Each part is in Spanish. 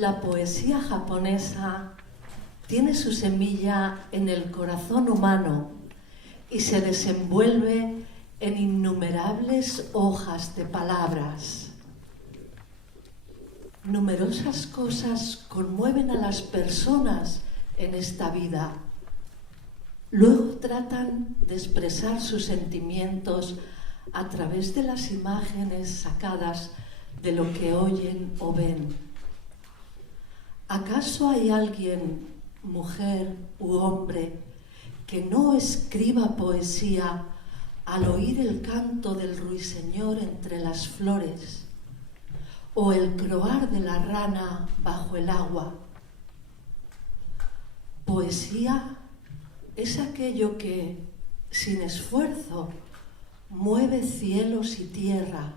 La poesía japonesa tiene su semilla en el corazón humano y se desenvuelve en innumerables hojas de palabras. Numerosas cosas conmueven a las personas en esta vida. Luego tratan de expresar sus sentimientos a través de las imágenes sacadas de lo que oyen o ven. ¿Acaso hay alguien, mujer u hombre, que no escriba poesía al oír el canto del ruiseñor entre las flores o el croar de la rana bajo el agua? Poesía es aquello que, sin esfuerzo, mueve cielos y tierra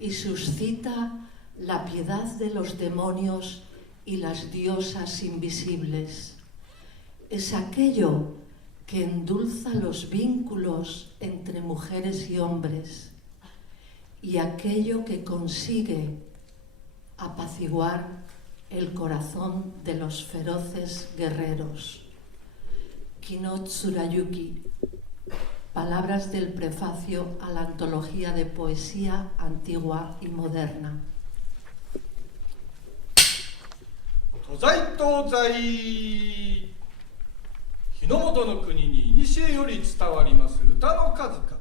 y suscita la piedad de los demonios y las diosas invisibles. Es aquello que endulza los vínculos entre mujeres y hombres y aquello que consigue apaciguar el corazón de los feroces guerreros. Kino Tsurayuki, palabras del prefacio a la antología de poesía antigua y moderna. 東西東西日の本の国に古より伝わります歌の数々